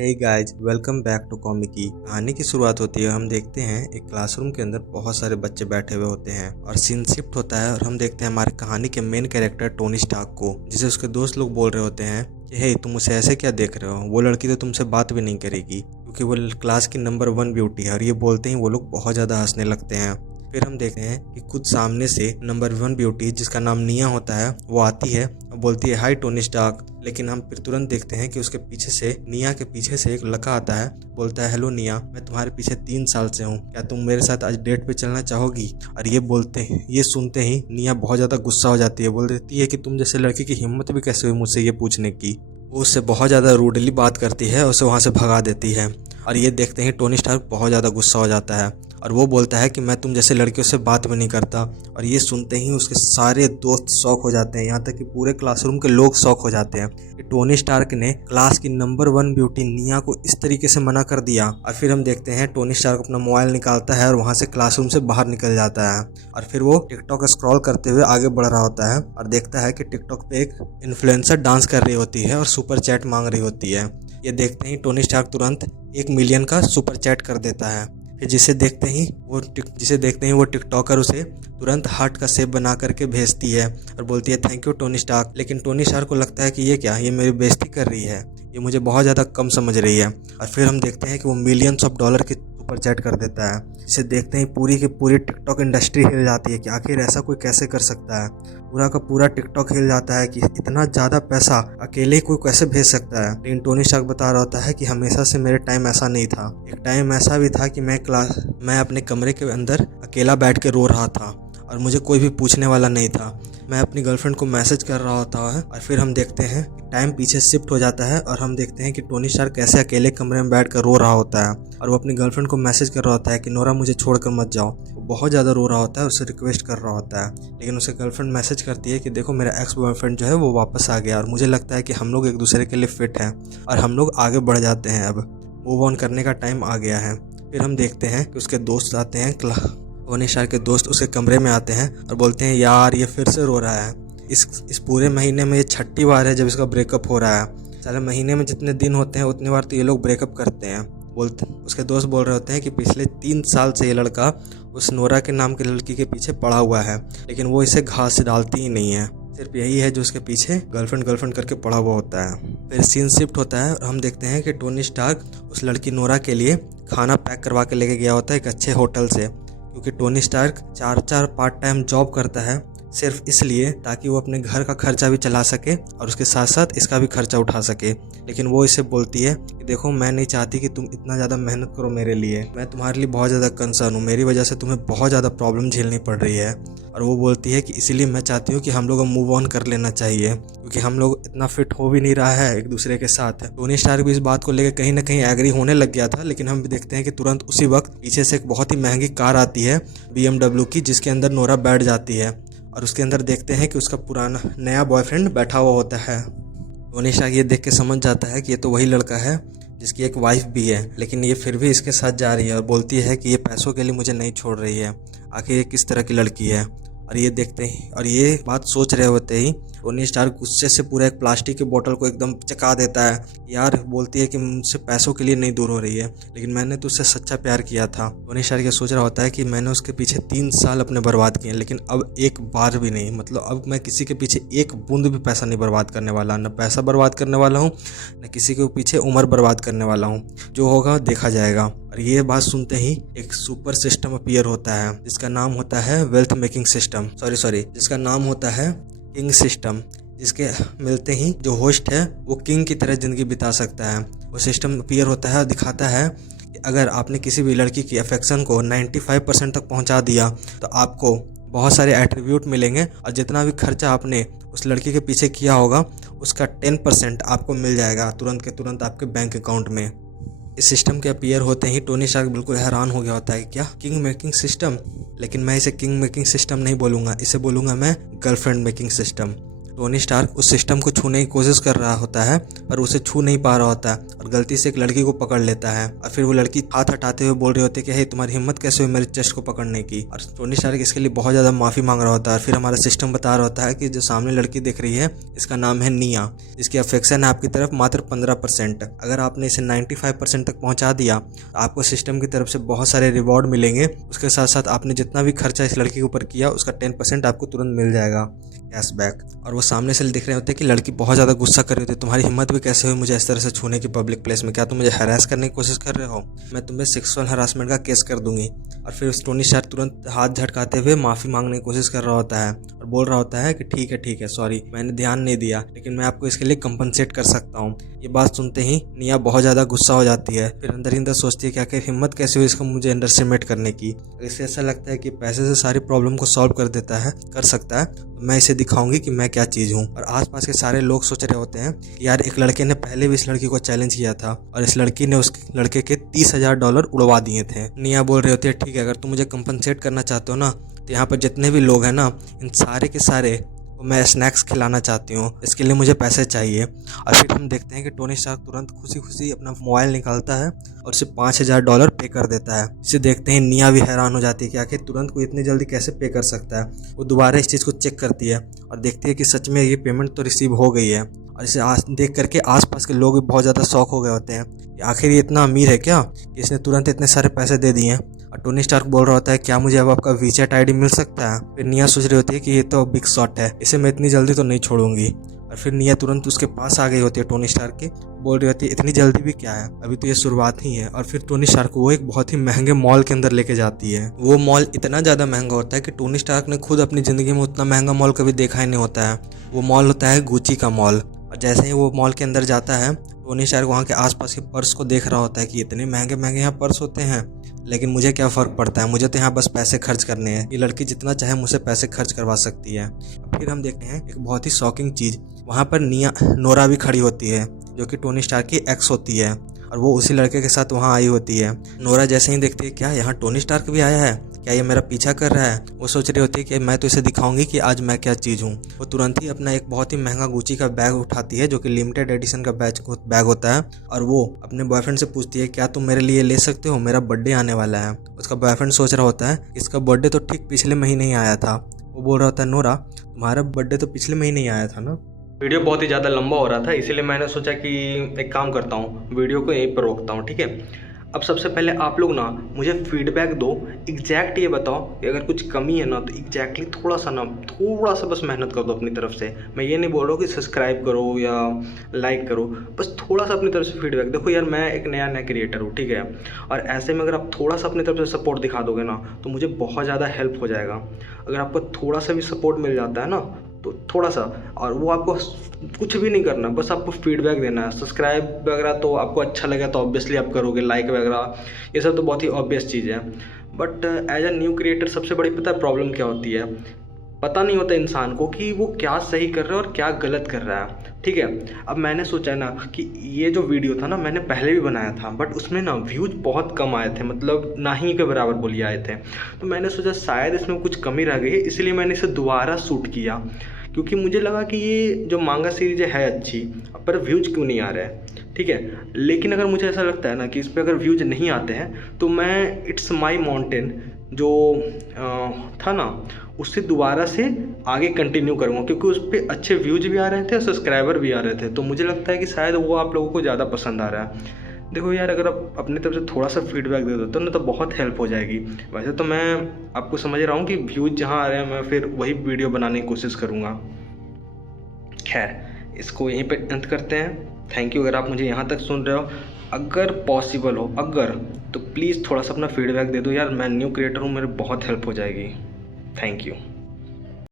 Hey guys, welcome back to कॉमिकी। कहानी की शुरुआत होती है। हम देखते हैं एक क्लासरूम के अंदर बहुत सारे बच्चे बैठे हुए होते हैं और सीन शिफ्ट होता है और हम देखते हैं हमारी कहानी के मेन कैरेक्टर टोनी स्टार्क को, जिसे उसके दोस्त लोग बोल रहे होते हैं कि हे तुम उसे ऐसे क्या देख रहे हो, वो लड़की तो तुमसे बात भी नहीं करेगी क्योंकि वो क्लास की नंबर 1 ब्यूटी है। और ये बोलते ही वो लोग बहुत ज़्यादा हंसने लगते हैं। फिर हम देखते हैं कि कुछ सामने से नंबर 1 ब्यूटी जिसका नाम निया होता है वो आती है और बोलती है हाय टोनी स्टार्क। लेकिन हम फिर तुरंत देखते हैं कि उसके पीछे से, निया के पीछे से एक लड़का आता है, बोलता है हेलो निया, मैं तुम्हारे पीछे 3 साल से हूँ, क्या तुम मेरे साथ आज डेट पे चलना चाहोगी। और ये सुनते ही निया बहुत ज़्यादा गुस्सा हो जाती है। बोल देती है कि तुम जैसे लड़की की हिम्मत भी कैसे हुई मुझसे ये पूछने की। वो उससे बहुत ज़्यादा रूडली बात करती है और उसे वहाँ से भगा देती है। और ये देखते ही टोनी स्टार्क बहुत ज़्यादा गुस्सा हो जाता है और वो बोलता है कि मैं तुम जैसे लड़कियों से बात भी नहीं करता। और ये सुनते ही उसके सारे दोस्त शॉक हो जाते हैं, यहाँ तक कि पूरे क्लासरूम के लोग शॉक हो जाते हैं कि टोनी स्टार्क ने क्लास की नंबर 1 ब्यूटी निया को इस तरीके से मना कर दिया। और फिर हम देखते हैं टोनी स्टार्क अपना मोबाइल निकालता है और वहाँ से क्लासरूम से बाहर निकल जाता है। और फिर वो टिकटॉक स्क्रॉल करते हुए आगे बढ़ रहा होता है और देखता है कि टिकटॉक पे एक इन्फ्लुएंसर डांस कर रही होती है और सुपर चैट मांग रही होती है। ये देखते ही टोनी स्टार्क तुरंत 1 मिलियन का सुपर चैट कर देता है। फिर जिसे देखते ही वो टिकटॉकर उसे तुरंत हार्ट का शेप बना करके भेजती है और बोलती है थैंक यू टोनी स्टार्क। लेकिन टोनी स्टार्क को लगता है कि ये मेरी बेइज्जती कर रही है, ये मुझे बहुत ज़्यादा कम समझ रही है। और फिर हम देखते हैं कि वो मिलियंस ऑफ डॉलर की सुपर चैट कर देता है। इसे देखते ही पूरी की पूरी टिकटॉक इंडस्ट्री हिल जाती है कि आखिर ऐसा कोई कैसे कर सकता है। पूरा का पूरा टिकटॉक हिल जाता है कि इतना ज़्यादा पैसा अकेले कोई कैसे भेज सकता है। लेकिन टोनी स्टार्क बता रहा होता है कि हमेशा से मेरे टाइम ऐसा नहीं था, एक टाइम ऐसा भी था कि मैं अपने कमरे के अंदर अकेला बैठ के रो रहा था और मुझे कोई भी पूछने वाला नहीं था, मैं अपनी गर्लफ्रेंड को मैसेज कर रहा होता है। और फिर हम देखते हैं कि टाइम पीछे शिफ्ट हो जाता है और हम देखते हैं कि टोनी स्टार्क कैसे अकेले कमरे में बैठकर रो रहा होता है और वो अपनी गर्लफ्रेंड को मैसेज कर रहा होता है कि नोरा मुझे छोड़कर मत जाओ। वो बहुत ज़्यादा रो रहा होता है, उससे रिक्वेस्ट कर रहा होता है। लेकिन उसे गर्लफ्रेंड मैसेज करती है कि देखो मेरा एक्स बॉयफ्रेंड जो है वो वापस आ गया और मुझे लगता है कि हम लोग एक दूसरे के लिए फिट हैं और हम लोग आगे बढ़ जाते हैं, अब मूव ऑन करने का टाइम आ गया है। फिर हम देखते हैं कि उसके दोस्त आते हैं, टोनी स्टार्क के दोस्त उसके कमरे में आते हैं और बोलते हैं यार ये फिर से रो रहा है, इस पूरे महीने में ये 6ठी बार है जब इसका ब्रेकअप हो रहा है। सारे महीने में जितने दिन होते हैं उतनी बार तो ये लोग ब्रेकअप करते हैं। उसके दोस्त बोल रहे होते हैं कि पिछले 3 साल से ये लड़का उस नोरा के नाम की लड़की के पीछे पड़ा हुआ है, लेकिन वो इसे घास डालती ही नहीं है, सिर्फ यही है जो उसके पीछे गर्लफ्रेंड करके पड़ा हुआ होता है। फिर सीन शिफ्ट होता है और हम देखते हैं कि टोनी स्टार्क उस लड़की नोरा के लिए खाना पैक करवा के लेके गया होता है एक अच्छे होटल से, क्योंकि Tony Stark 4 part time job करता है सिर्फ इसलिए ताकि वो अपने घर का खर्चा भी चला सके और उसके साथ साथ इसका भी खर्चा उठा सके। लेकिन वो इसे बोलती है कि देखो मैं नहीं चाहती कि तुम इतना ज़्यादा मेहनत करो मेरे लिए, मैं तुम्हारे लिए बहुत ज़्यादा कंसर्न हूँ, मेरी वजह से तुम्हें बहुत ज़्यादा प्रॉब्लम झेलनी पड़ रही है। और वो बोलती है कि इसीलिए मैं चाहती हूँ कि हम लोग मूव ऑन कर लेना चाहिए क्योंकि हम लोग इतना फिट हो भी नहीं रहा है एक दूसरे के साथ। टोनी स्टार्क भी इस बात को लेकर कहीं ना कहीं एग्री होने लग गया था। लेकिन हम देखते हैं कि तुरंत उसी वक्त पीछे से एक बहुत ही महंगी कार आती है BMW की, जिसके अंदर नोरा बैठ जाती है और उसके अंदर देखते हैं कि उसका पुराना नया बॉयफ्रेंड बैठा हुआ होता है। टोनी स्टार्क ये देख के समझ जाता है कि ये तो वही लड़का है जिसकी एक वाइफ भी है, लेकिन ये फिर भी इसके साथ जा रही है और बोलती है कि ये पैसों के लिए मुझे नहीं छोड़ रही है, आखिर ये किस तरह की लड़की है। और ये बात सोच रहे होते ही टोनी स्टार्क गुस्से से पूरा एक प्लास्टिक की बोतल को एकदम चका देता है। यार बोलती है कि मुझसे पैसों के लिए नहीं दूर हो रही है, लेकिन मैंने तो उससे सच्चा प्यार किया था। टोनी स्टार्क ये सोच रहा होता है कि मैंने उसके पीछे 3 साल अपने बर्बाद किए, लेकिन अब एक बार भी नहीं, मतलब अब मैं किसी के पीछे एक बूंद भी पैसा नहीं बर्बाद करने वाला, न पैसा बर्बाद करने वाला हूँ न किसी के पीछे उम्र बर्बाद करने वाला हूँ, जो होगा देखा जाएगा। और ये बात सुनते ही एक सुपर सिस्टम अपीयर होता है जिसका नाम होता है वेल्थ मेकिंग सिस्टम, जिसका नाम होता है किंग सिस्टम, जिसके मिलते ही जो होस्ट है वो किंग की तरह ज़िंदगी बिता सकता है। वो सिस्टम अपीयर होता है और दिखाता है कि अगर आपने किसी भी लड़की की अफेक्शन को 95% तक पहुंचा दिया तो आपको बहुत सारे एट्रीब्यूट मिलेंगे और जितना भी खर्चा आपने उस लड़की के पीछे किया होगा उसका 10% आपको मिल जाएगा तुरंत के तुरंत आपके बैंक अकाउंट में। इस सिस्टम के अपीयर होते ही टोनी स्टार्क बिल्कुल हैरान हो गया होता है, क्या किंग मेकिंग सिस्टम? लेकिन मैं इसे किंग मेकिंग सिस्टम नहीं बोलूँगा, इसे बोलूँगा मैं girlfriend making system. Tony Stark उस सिस्टम को छूने की कोशिश कर रहा होता है पर उसे छू नहीं पा रहा होता है और गलती से एक लड़की को पकड़ लेता है और फिर वो लड़की हाथ हटाते हुए बोल रही होती है कि हे तुम्हारी हिम्मत कैसे हुई मेरे चेस्ट को पकड़ने की। और टोनी स्टार्क इसके लिए बहुत ज़्यादा माफ़ी मांग रहा होता है। फिर हमारा सिस्टम बता रहा होता है कि जो सामने लड़की दिख रही है इसका नाम है निया, जिसकी अफेक्शन है आपकी तरफ मात्र 15%। अगर आपने इसे 95% तक पहुँचा दिया तो आपको सिस्टम की तरफ से बहुत सारे रिवॉर्ड मिलेंगे। उसके साथ साथ आपने जितना भी खर्चा इस लड़की के ऊपर किया उसका 10% आपको तुरंत मिल जाएगा कैशबैक। और वो सामने से दिख रहे होते हैं कि लड़की बहुत ज़्यादा गुस्सा कर रही होती है, तुम्हारी हिम्मत भी कैसे हुई मुझे इस तरह से छूने की पब्लिक प्लेस में, क्या तुम मुझे हरास करने की कोशिश कर रहे हो, मैं तुम्हें सेक्सुअल हरासमेंट का केस कर दूंगी। और फिर टोनी स्टार्क तुरंत हाथ झटकाते हुए माफ़ी मांगने की कोशिश कर रहा होता है और बोल रहा होता है कि ठीक है सॉरी मैंने ध्यान नहीं दिया, लेकिन मैं आपको इसके लिए कंपनसेट कर सकता हूँ। ये बात सुनते ही निया बहुत ज़्यादा गुस्सा हो जाती है। फिर अंदर ही अंदर सोचती है कि आखिर हिम्मत कैसे हुई इसको मुझे अंडर एस्टिमेट करने की। इसे ऐसा लगता है कि पैसे से सारी प्रॉब्लम को सॉल्व कर सकता है, तो मैं इसे दिखाऊंगी कि मैं क्या चीज़ हूँ। और आसपास के सारे लोग सोच रहे होते हैं कि यार एक लड़के ने पहले भी इस लड़की को चैलेंज किया था और इस लड़की ने उस लड़के के $30,000 उड़वा दिए थे। निया बोल रहे होते हैं ठीक है, अगर तुम मुझे कंपनसेट करना चाहते हो ना तो यहाँ पर जितने भी लोग हैं ना इन सारे के सारे मैं स्नैक्स खिलाना चाहती हूँ, इसके लिए मुझे पैसे चाहिए। और फिर हम देखते हैं कि टोनी स्टार्क तुरंत खुशी खुशी अपना मोबाइल निकालता है और उसे $5,000 पे कर देता है। इसे देखते ही निया भी हैरान हो जाती है कि आखिर तुरंत कोई इतनी जल्दी कैसे पे कर सकता है। वो दोबारा इस चीज़ को चेक करती है और देखती है कि सच में ये पेमेंट तो रिसीव हो गई है। और इसे देख करके आसपास के लोग भी बहुत ज़्यादा शॉक हो गए होते हैं कि आखिर ये इतना अमीर है क्या कि इसने तुरंत इतने सारे पैसे दे दिए। और टोनी स्टार्क बोल रहा होता है क्या मुझे अब आपका वीचैट आईडी मिल सकता है। फिर निया सोच रही होती है कि ये तो बिग शॉट है, इसे मैं इतनी जल्दी तो नहीं छोड़ूंगी। और फिर निया तुरंत उसके पास आ गई होती है टोनी स्टार्क के, बोल रही होती है इतनी जल्दी भी क्या है, अभी तो ये शुरुआत ही है। और फिर टोनी स्टार्क को वो एक बहुत ही महंगे मॉल के अंदर लेके जाती है। वो मॉल इतना ज़्यादा महंगा होता है कि टोनी स्टार्क ने खुद अपनी ज़िंदगी में उतना महंगा मॉल कभी देखा ही नहीं होता है। वो मॉल होता है गुची का मॉल। और जैसे ही वो मॉल के अंदर जाता है टोनी स्टार्क वहाँ के आसपास के पर्स को देख रहा होता है कि इतने महंगे महंगे यहाँ पर्स होते हैं, लेकिन मुझे क्या फ़र्क पड़ता है, मुझे तो यहाँ बस पैसे खर्च करने हैं। ये लड़की जितना चाहे मुझसे पैसे खर्च करवा सकती है। फिर हम देखते हैं एक बहुत ही शॉकिंग चीज़, वहाँ पर नोरा भी खड़ी होती है जो कि टोनी स्टार्क की एक्स होती है और वो उसी लड़के के साथ वहाँ आई होती है। नोरा जैसे ही देखती है क्या यहाँ टोनी स्टार्क भी आया है, क्या ये मेरा पीछा कर रहा है। वो सोच रही होती है कि मैं तो इसे दिखाऊंगी कि आज मैं क्या चीज़ हूँ। वो तुरंत ही अपना एक बहुत ही महंगा गुची का बैग उठाती है जो कि लिमिटेड एडिशन का बैग होता है और वो अपने बॉयफ्रेंड से पूछती है क्या तुम मेरे लिए ले सकते हो, मेरा बर्थडे आने वाला है। उसका बॉयफ्रेंड सोच रहा होता है इसका बर्थडे तो ठीक पिछले महीने ही आया था। वो बोल रहा होता है नोरा तुम्हारा बर्थडे तो पिछले महीने ही आया था ना। वीडियो बहुत ही ज़्यादा लंबा हो रहा था इसीलिए मैंने सोचा कि एक काम करता हूँ, वीडियो को यहीं पर रोकता हूँ, ठीक है। अब सबसे पहले आप लोग ना मुझे फीडबैक दो, एग्जैक्ट ये बताओ कि अगर कुछ कमी है ना तो एग्जैक्टली थोड़ा सा बस मेहनत कर दो अपनी तरफ से। मैं ये नहीं बोल रहा हूँ कि सब्सक्राइब करो या लाइक करो, बस थोड़ा सा अपनी तरफ से फीडबैक। देखो यार मैं एक नया क्रिएटर हूँ, ठीक है, और ऐसे में अगर आप थोड़ा सा अपनी तरफ से सपोर्ट दिखा दोगे ना तो मुझे बहुत ज़्यादा हेल्प हो जाएगा। अगर आपको थोड़ा सा भी सपोर्ट मिल जाता है ना तो थोड़ा सा, और वो आपको कुछ भी नहीं करना, बस आपको फीडबैक देना है। सब्सक्राइब वगैरह तो आपको अच्छा लगा तो ऑब्वियसली आप करोगे, लाइक वगैरह ये सब तो बहुत ही ऑब्वियस चीज़ है। But as a new creator सबसे बड़ी पता है प्रॉब्लम क्या होती है, पता नहीं होता इंसान को कि वो क्या सही कर रहा है और क्या गलत कर रहा है, ठीक है। अब मैंने सोचा ना कि ये जो वीडियो था ना मैंने पहले भी बनाया था बट उसमें ना व्यूज़ बहुत कम आए थे, मतलब ना ही के बराबर बोलिए आए थे। तो मैंने सोचा शायद इसमें कुछ कमी रह गई है, इसलिए मैंने इसे दोबारा शूट किया क्योंकि मुझे लगा कि ये जो मांगा सीरीज है अच्छी, पर व्यूज़ क्यों नहीं आ रहे हैं, ठीक है। लेकिन अगर मुझे ऐसा लगता है ना कि इस पर अगर व्यूज़ नहीं आते हैं तो मैं इट्स माई माउंटेन जो था ना उससे दोबारा से आगे कंटिन्यू करूँगा क्योंकि उस पर अच्छे व्यूज़ भी आ रहे थे और सब्सक्राइबर भी आ रहे थे। तो मुझे लगता है कि शायद वो आप लोगों को ज़्यादा पसंद आ रहा है। देखो यार अगर आप अपनी तरफ से थोड़ा सा फीडबैक दे दो तो ना तो बहुत हेल्प हो जाएगी। वैसे तो मैं आपको समझ रहा हूँ कि व्यूज़ जहाँ आ रहे हैं मैं फिर वही वीडियो बनाने की कोशिश करूँगा। खैर इसको यहीं पे अंत करते हैं। थैंक यू अगर आप मुझे यहाँ तक सुन रहे हो। अगर पॉसिबल हो तो प्लीज़ थोड़ा सा अपना फीडबैक दे दो यार, मैं न्यू क्रिएटर हूँ, मेरे बहुत हेल्प हो जाएगी। Thank you.